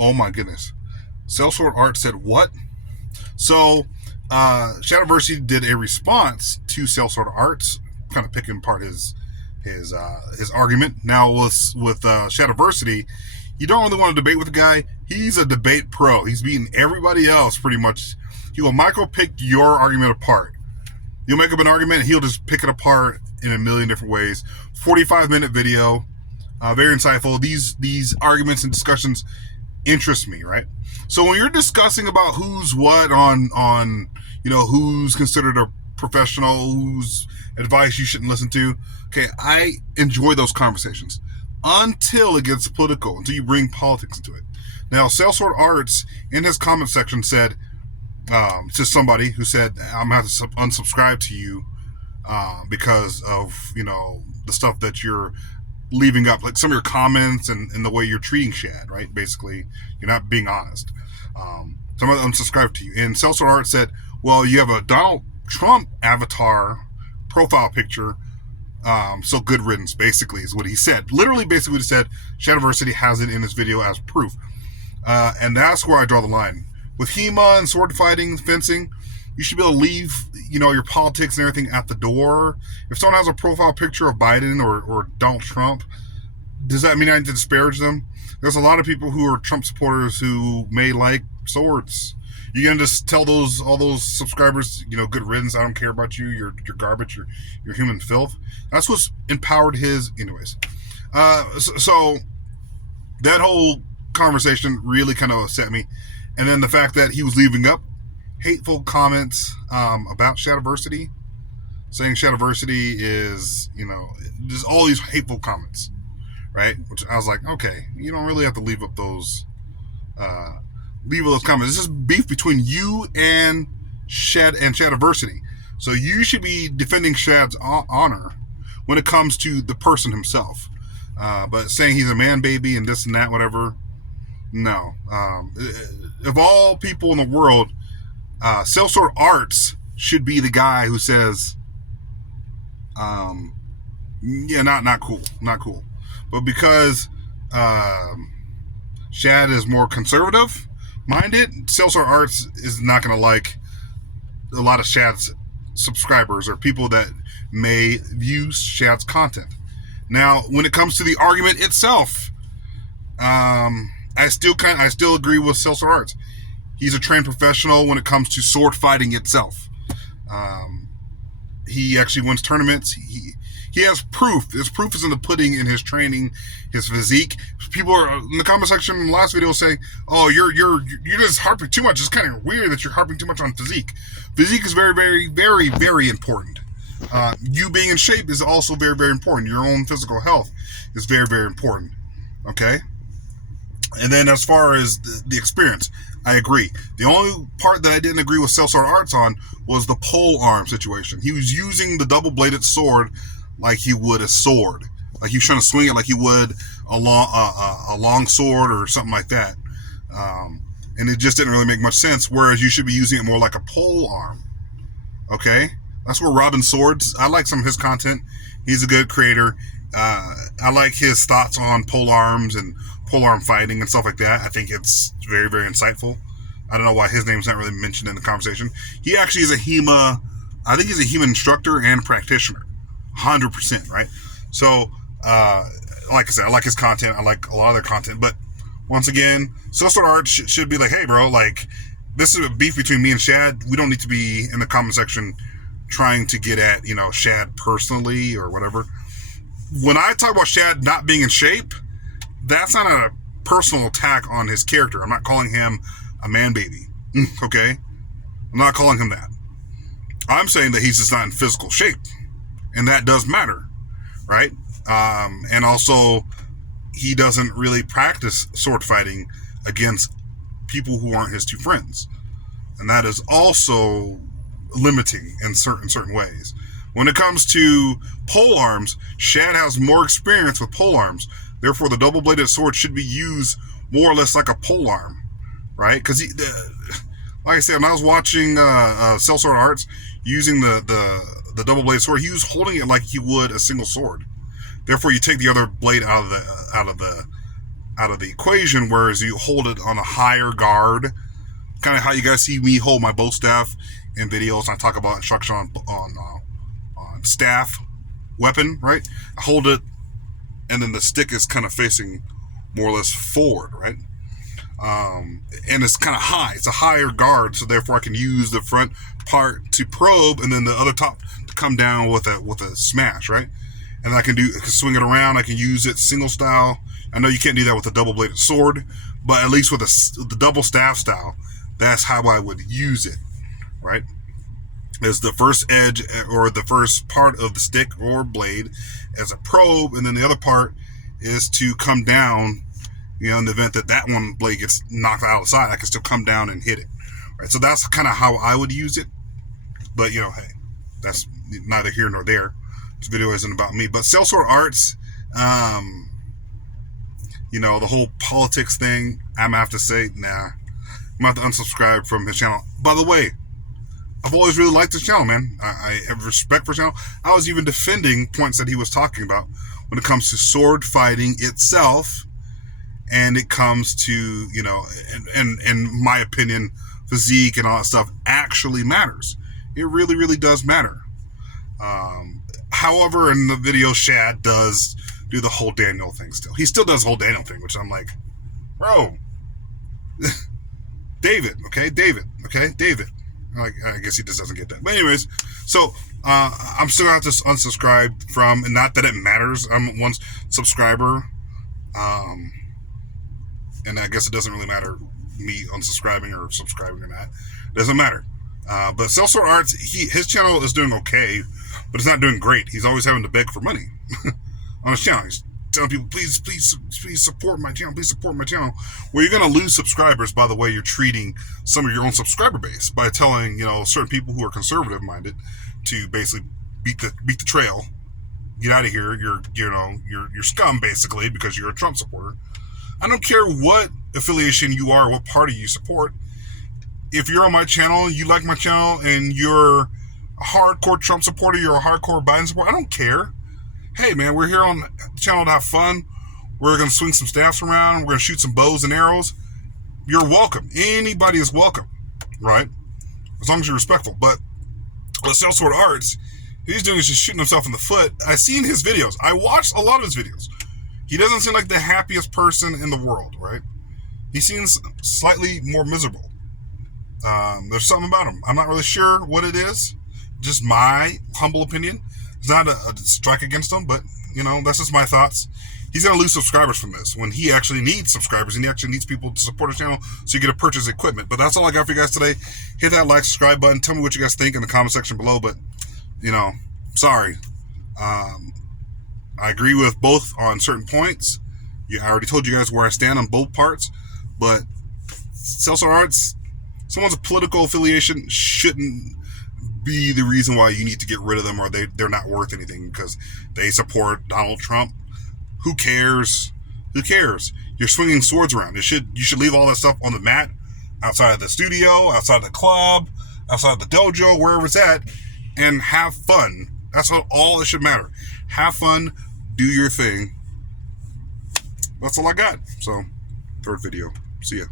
Oh my goodness. Sellsword Art said what? So, Shadowversity did a response to Sellsword Art's, kind of picking apart his argument. Now with Shadowversity, you don't really want to debate with the guy. He's a debate pro. He's beating everybody else pretty much. He will micro pick your argument apart. You'll make up an argument, and he'll just pick it apart in a million different ways. 45-minute video, very insightful. These arguments and discussions interest me, right? So when you're discussing about who's what on who's considered a professional, whose advice you shouldn't listen to, okay, I enjoy those conversations until it gets political, until you bring politics into it. Now, Sellsword Arts in his comment section said to somebody who said, "I'm gonna have to unsubscribe to you because of the stuff that you're leaving up, like some of your comments and the way you're treating Shad, right? Basically, you're not being honest. So I'm going to unsubscribe to you." And Sellsword Art said, "Well, you have a Donald Trump avatar profile picture, so good riddance," basically, is what he said. Literally, basically what he said. Shadowversity has it in his video as proof. And that's where I draw the line. With HEMA and sword fighting, fencing, you should be able to leave, your politics and everything at the door. If someone has a profile picture of Biden or Donald Trump, does that mean I need to disparage them? There's a lot of people who are Trump supporters who may like swords. You're gonna just tell all those subscribers, good riddance. I don't care about you. You're garbage. You're human filth. That's what's empowered his, anyways. So that whole conversation really kind of upset me, and then the fact that he was leaving up hateful comments about Shadowversity, saying Shadowversity is, just all these hateful comments, right? Which I was like, okay, you don't really have to leave those comments. This is beef between you and Shadowversity. So you should be defending Shad's honor when it comes to the person himself. But saying he's a man baby and this and that, whatever, no. Of all people in the world, Sellsword Arts should be the guy who says, not cool. But because Shad is more conservative minded, Sellsword Arts is not going to like a lot of Shad's subscribers or people that may view Shad's content. Now, when it comes to the argument itself, I still agree with Sellsword Arts. He's a trained professional when it comes to sword fighting itself. He actually wins tournaments. He has proof. His proof is in the pudding in his training, his physique. People are in the comment section in the last video saying, "Oh, you're just harping too much. It's kind of weird that you're harping too much on physique." Physique is very, very, very, very important. You being in shape is also very, very important. Your own physical health is very, very important. Okay? And then as far as the experience, I agree. The only part that I didn't agree with Sellsword Arts on was the pole arm situation. He was using the double-bladed sword like he would a sword. Like he was trying to swing it like he would a long sword or something like that. And it just didn't really make much sense, whereas you should be using it more like a pole arm. Okay? That's where Robin Swords, I like some of his content. He's a good creator. I like his thoughts on pole arms and polearm fighting and stuff like that. I think it's very, very insightful. I don't know why his name's not really mentioned in the conversation. He actually is I think he's a HEMA instructor and practitioner. 100%, right? So, like I said, I like his content. I like a lot of their content. But once again, Sellsword Art should be like, hey, bro, like, this is a beef between me and Shad. We don't need to be in the comment section trying to get at, Shad personally or whatever. When I talk about Shad not being in shape, that's not a personal attack on his character. I'm not calling him a man baby. Okay? I'm not calling him that. I'm saying that he's just not in physical shape. And that does matter. Right? And also, he doesn't really practice sword fighting against people who aren't his two friends. And that is also limiting in certain ways. When it comes to pole arms, Shad has more experience with pole arms. Therefore, the double-bladed sword should be used more or less like a pole arm, right? Because, like I said, when I was watching Sellsword Arts using the double-bladed sword, he was holding it like he would a single sword. Therefore, you take the other blade out of out of the equation, whereas you hold it on a higher guard, kind of how you guys see me hold my bow staff in videos. I talk about instruction on staff weapon, right? I hold it, and then the stick is kind of facing more or less forward, right? And it's kind of high. It's a higher guard, so therefore I can use the front part to probe, and then the other top to come down with a smash, right? And I can swing it around. I can use it single style. I know you can't do that with a double-bladed sword, but at least with the double staff style, that's how I would use it, right? As the first edge or the first part of the stick or blade as a probe, and then the other part is to come down. In the event that one blade gets knocked out of the side, I can still come down and hit it, right? So that's kind of how I would use it. But hey, that's neither here nor there. This video isn't about me. But Sellsword Arts, the whole politics thing, I'm gonna have to say, nah. I'm gonna have to unsubscribe from his channel. By the way, I've always really liked his channel, man. I have respect for his channel. I was even defending points that he was talking about when it comes to sword fighting itself. And it comes to, in my opinion, physique and all that stuff actually matters. It really, really does matter. However, in the video, Shad does do the whole Daniel thing still. He still does the whole Daniel thing, which I'm like, bro, David. Like, I guess he just doesn't get that. But anyways, so I'm still going to have to unsubscribe from, and not that it matters. I'm one subscriber. And I guess it doesn't really matter me unsubscribing or subscribing or not. It doesn't matter. But Sellsword Arts, his channel is doing okay, but it's not doing great. He's always having to beg for money on his channel. He's telling people, please support my channel. Please support my channel. Well, you're going to lose subscribers by the way you're treating some of your own subscriber base, by telling certain people who are conservative minded to basically beat the trail, get out of here. You're scum basically because you're a Trump supporter. I don't care what affiliation you are, what party you support. If you're on my channel, you like my channel, and you're a hardcore Trump supporter, you're a hardcore Biden supporter, I don't care. Hey, man, we're here on the channel to have fun. We're going to swing some staffs around. We're going to shoot some bows and arrows. You're welcome. Anybody is welcome, right? As long as you're respectful. But with Sellsword Arts, he's doing is just shooting himself in the foot. I've seen his videos. I watched a lot of his videos. He doesn't seem like the happiest person in the world, right? He seems slightly more miserable. There's something about him. I'm not really sure what it is. Just my humble opinion. It's not a strike against him, but, that's just my thoughts. He's going to lose subscribers from this when he actually needs subscribers and he actually needs people to support his channel so you get to purchase equipment. But that's all I got for you guys today. Hit that like, subscribe button. Tell me what you guys think in the comment section below. But, sorry. I agree with both on certain points. I already told you guys where I stand on both parts. But Sellsword Arts, someone's political affiliation shouldn't be the reason why you need to get rid of them or they're not worth anything because they support Donald Trump. Who cares? Who cares? You're swinging swords around. You should leave all that stuff on the mat, outside of the studio, outside of the club, outside of the dojo, wherever it's at, and have fun. That's all that should matter. Have fun. Do your thing. That's all I got. So, third video. See ya.